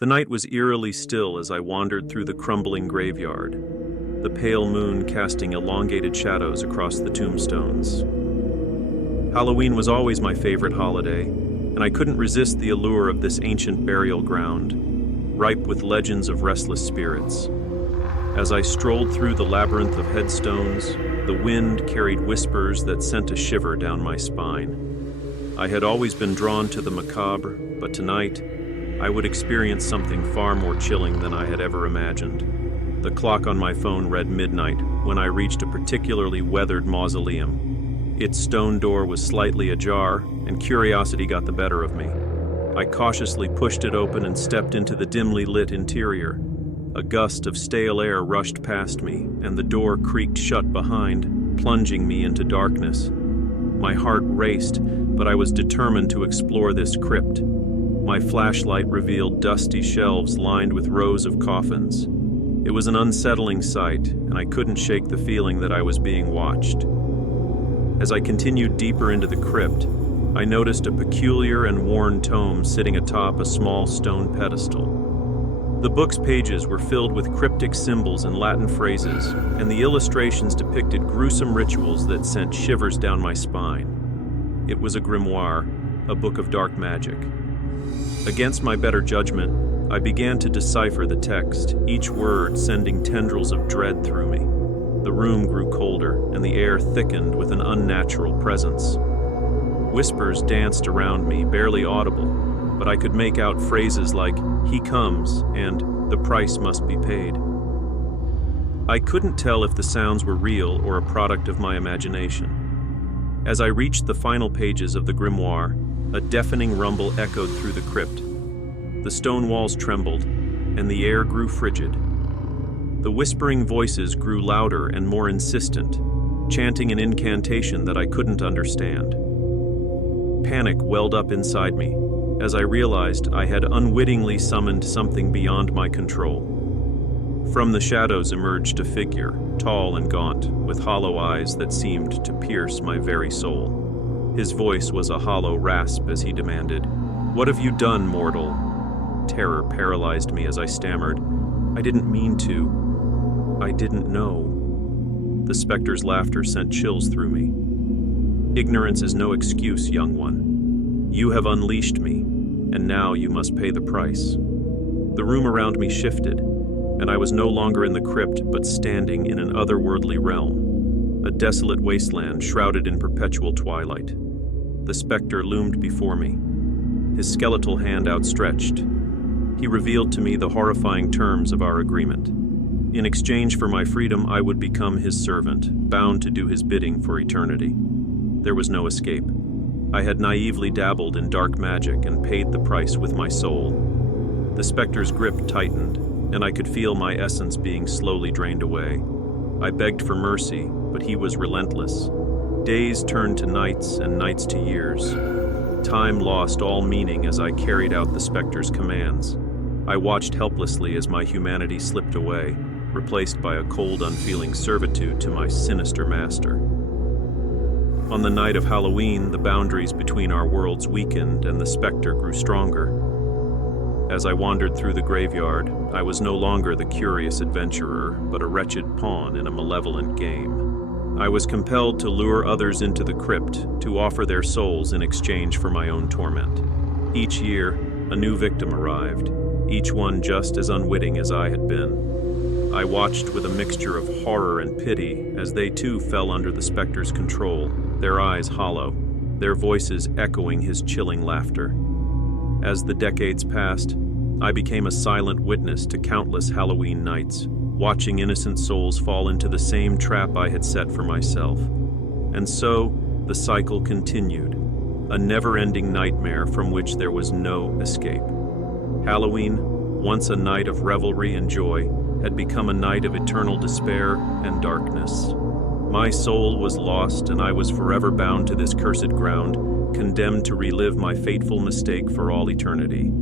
The night was eerily still as I wandered through the crumbling graveyard, the pale moon casting elongated shadows across the tombstones. Halloween was always my favorite holiday, and I couldn't resist the allure of this ancient burial ground, ripe with legends of restless spirits. As I strolled through the labyrinth of headstones, the wind carried whispers that sent a shiver down my spine. I had always been drawn to the macabre, but tonight, I would experience something far more chilling than I had ever imagined. The clock on my phone read midnight when I reached a particularly weathered mausoleum. Its stone door was slightly ajar, and curiosity got the better of me. I cautiously pushed it open and stepped into the dimly lit interior. A gust of stale air rushed past me, and the door creaked shut behind, plunging me into darkness. My heart raced, but I was determined to explore this crypt. My flashlight revealed dusty shelves lined with rows of coffins. It was an unsettling sight, and I couldn't shake the feeling that I was being watched. As I continued deeper into the crypt, I noticed a peculiar and worn tome sitting atop a small stone pedestal. The book's pages were filled with cryptic symbols and Latin phrases, and the illustrations depicted gruesome rituals that sent shivers down my spine. It was a grimoire, a book of dark magic. Against my better judgment, I began to decipher the text, each word sending tendrils of dread through me. The room grew colder, and the air thickened with an unnatural presence. Whispers danced around me, barely audible, but I could make out phrases like, "He comes," and "The price must be paid." I couldn't tell if the sounds were real or a product of my imagination. As I reached the final pages of the grimoire, a deafening rumble echoed through the crypt. The stone walls trembled, and the air grew frigid. The whispering voices grew louder and more insistent, chanting an incantation that I couldn't understand. Panic welled up inside me, as I realized I had unwittingly summoned something beyond my control. From the shadows emerged a figure, tall and gaunt, with hollow eyes that seemed to pierce my very soul. His voice was a hollow rasp as he demanded, "What have you done, mortal?" Terror paralyzed me as I stammered, "I didn't mean to. I didn't know." The specter's laughter sent chills through me. "Ignorance is no excuse, young one. You have unleashed me, and now you must pay the price." The room around me shifted, and I was no longer in the crypt but standing in an otherworldly realm, a desolate wasteland shrouded in perpetual twilight. The specter loomed before me, his skeletal hand outstretched. He revealed to me the horrifying terms of our agreement. In exchange for my freedom, I would become his servant, bound to do his bidding for eternity. There was no escape. I had naively dabbled in dark magic and paid the price with my soul. The specter's grip tightened, and I could feel my essence being slowly drained away. I begged for mercy, but he was relentless. Days turned to nights and nights to years. Time lost all meaning as I carried out the specter's commands. I watched helplessly as my humanity slipped away, replaced by a cold, unfeeling servitude to my sinister master. On the night of Halloween, the boundaries between our worlds weakened and the specter grew stronger. As I wandered through the graveyard, I was no longer the curious adventurer, but a wretched pawn in a malevolent game. I was compelled to lure others into the crypt, to offer their souls in exchange for my own torment. Each year, a new victim arrived, each one just as unwitting as I had been. I watched with a mixture of horror and pity as they too fell under the specter's control, their eyes hollow, their voices echoing his chilling laughter. As the decades passed, I became a silent witness to countless Halloween nights, watching innocent souls fall into the same trap I had set for myself. And so, the cycle continued, a never-ending nightmare from which there was no escape. Halloween, once a night of revelry and joy, had become a night of eternal despair and darkness. My soul was lost, and I was forever bound to this cursed ground, condemned to relive my fateful mistake for all eternity.